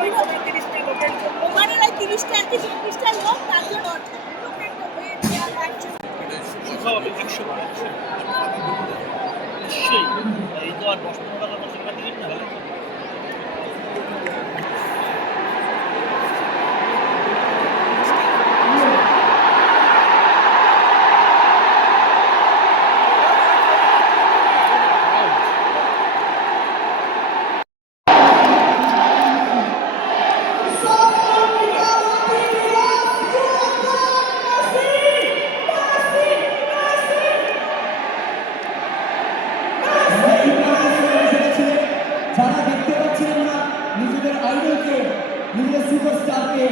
ওইভাবে ৩০টা লোকের জন্য ওখানে ৩০টা কি ৪০টা লোক তার জন্য লোকের স্বাভাবিক ১০০ নিশ্চয়ই এই তো আর ১০-১৫ টাকার মতো টাকা দিলেন না হলে যারা দেখতে পাচ্ছিলেন না নিজেদের আইডলকে, নিজেদের সুপারস্টারকে,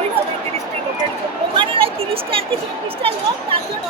ওইভাবে ৩০টা লোকের জন্য ওখানে ৩০টা কি ৪০টা লোক তার জন্য